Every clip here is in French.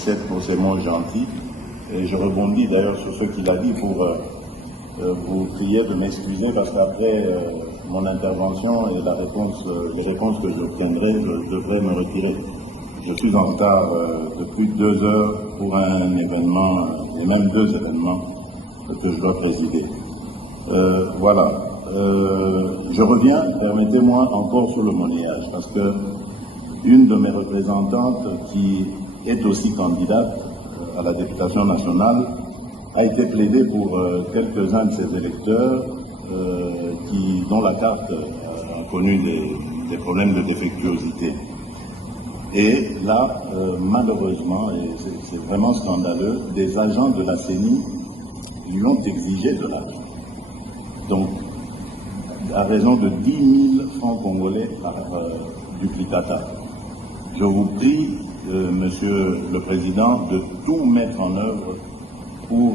Bicêtre pour ces mots gentils. Et je rebondis d'ailleurs sur ce qu'il a dit pour vous prier de m'excuser parce qu'après mon intervention et les réponses que j'obtiendrai, je devrais me retirer. Je suis en retard depuis 2 heures pour un événement, et même 2 événements que je dois présider. Voilà. Je reviens, permettez-moi, encore sur le monnayage, parce que une de mes représentantes, qui est aussi candidate à la députation nationale, a été plaidée pour quelques-uns de ses électeurs dont la carte a connu des problèmes de défectuosité. Et là, malheureusement, et c'est vraiment scandaleux, des agents de la CENI lui ont exigé de l'argent. Donc, à raison de 10 000 francs congolais par duplicata. Je vous prie, Monsieur le Président, de tout mettre en œuvre pour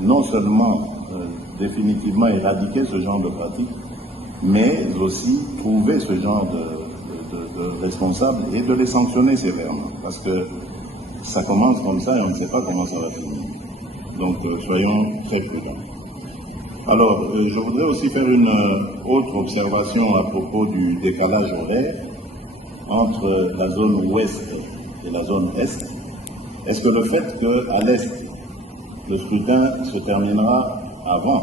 non seulement définitivement éradiquer ce genre de pratique, mais aussi trouver ce genre de responsables et de les sanctionner sévèrement, parce que ça commence comme ça et on ne sait pas comment ça va finir. Donc soyons très prudents. Alors, je voudrais aussi faire une autre observation à propos du décalage horaire entre la zone ouest et la zone est. Est-ce que le fait qu'à l'est, le scrutin se terminera avant,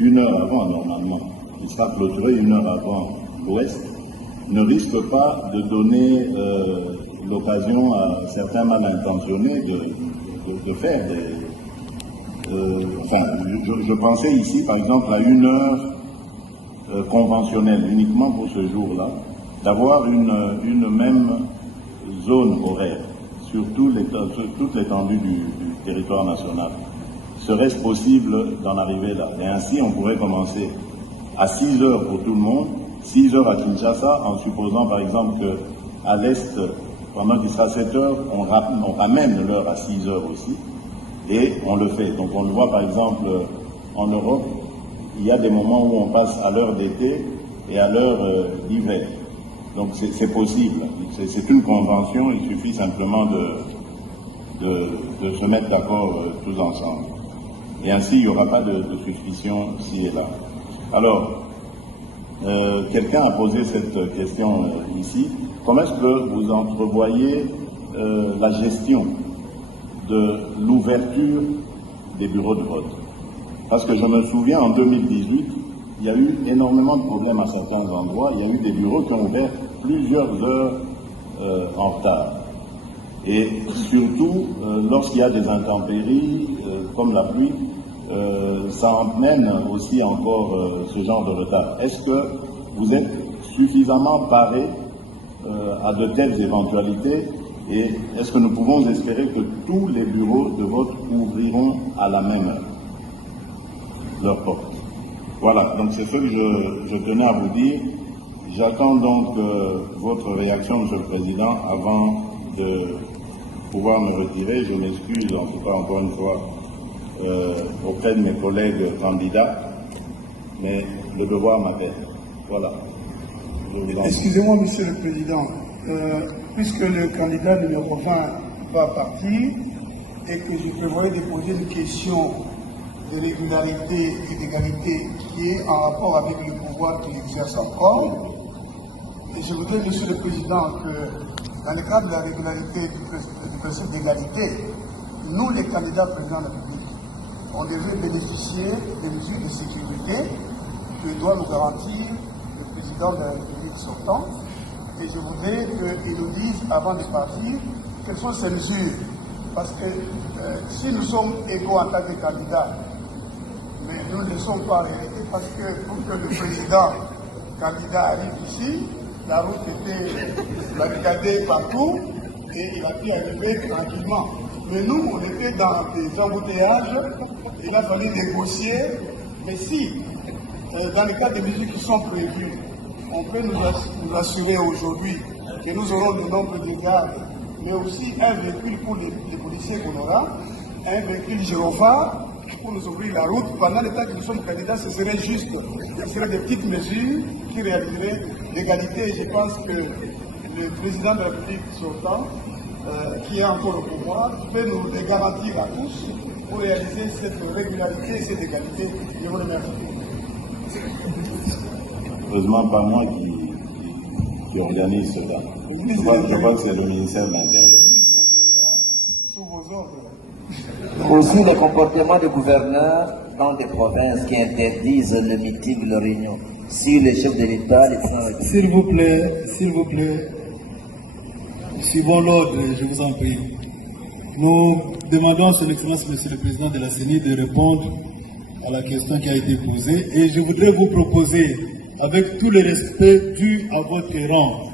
1 heure avant normalement, il sera clôturé 1 heure avant l'ouest, ne risque pas de donner l'occasion à certains mal intentionnés de faire des... je pensais ici, par exemple, à 1 heure conventionnelle, uniquement pour ce jour-là, d'avoir une même zone horaire sur toute l'étendue du territoire national. Serait-ce possible d'en arriver là? Et ainsi, on pourrait commencer à 6 heures pour tout le monde, 6 heures à Kinshasa, en supposant par exemple qu'à l'Est, pendant qu'il sera 7 heures, on ramène l'heure à 6 heures aussi, et on le fait. Donc on le voit par exemple en Europe, il y a des moments où on passe à l'heure d'été et à l'heure d'hiver. Donc c'est possible, c'est une convention, il suffit simplement de se mettre d'accord tous ensemble. Et ainsi, il n'y aura pas de suspicion ci et là. Alors, quelqu'un a posé cette question ici. Comment est-ce que vous entrevoyez la gestion de l'ouverture des bureaux de vote? Parce que je me souviens, en 2018, il y a eu énormément de problèmes à certains endroits. Il y a eu des bureaux qui ont ouvert plusieurs heures en retard. Et surtout, lorsqu'il y a des intempéries, comme la pluie, ça emmène aussi encore ce genre de retard. Est-ce que vous êtes suffisamment paré à de telles éventualités et est-ce que nous pouvons espérer que tous les bureaux de vote ouvriront à la même heure leurs portes? Voilà, donc c'est ce que je tenais à vous dire. J'attends donc votre réaction, Monsieur le Président, avant de pouvoir me retirer. Je m'excuse en tout cas encore une fois auprès de mes collègues candidats, mais le devoir m'appelle. Voilà. Excusez-moi, Monsieur le Président, puisque le candidat numéro 20 va partir et que je prévoyais de poser une question de régularité et d'égalité qui est en rapport avec le pouvoir qu'il exerce encore, et je voudrais, Monsieur le Président, que dans le cadre de la régularité du principe d'égalité, nous, les candidats présidents de la République, on devait bénéficier des mesures de sécurité que doit nous garantir le président de la République sortant. Et je voudrais qu'il nous dise, avant de partir, quelles sont ces mesures. Parce que si nous sommes égaux en tant que candidats, mais nous ne le sommes pas en réalité, parce que pour que le président candidat arrive ici, la route était barricadée partout et il a pu arriver tranquillement. Mais nous, on était dans des embouteillages, il a fallu négocier. Mais si, dans le cas des mesures qui sont prévues, on peut nous assurer aujourd'hui que nous aurons le nombre de gardes, mais aussi un véhicule pour les policiers qu'on aura, un véhicule gyrophare pour nous ouvrir la route. Pendant le temps que nous sommes candidats, ce serait juste, ce seraient des petites mesures qui réaliseraient l'égalité. Je pense que le président de la République sortant qui est encore au pouvoir, peut nous les garantir à tous pour réaliser cette régularité et cette égalité. Je vous remercie. Heureusement, pas moi qui organise cela. Je crois que c'est le ministère de l'Intérieur. Sous vos ordres. Aussi les comportements de gouverneurs dans des provinces qui interdisent le meeting, la réunion. Si les chefs de l'État, les... S'il vous plaît, suivons l'ordre, je vous en prie. Nous demandons à son Excellence, Monsieur le Président de la CENI, de répondre à la question qui a été posée. Et je voudrais vous proposer, avec tout le respect dû à votre rang,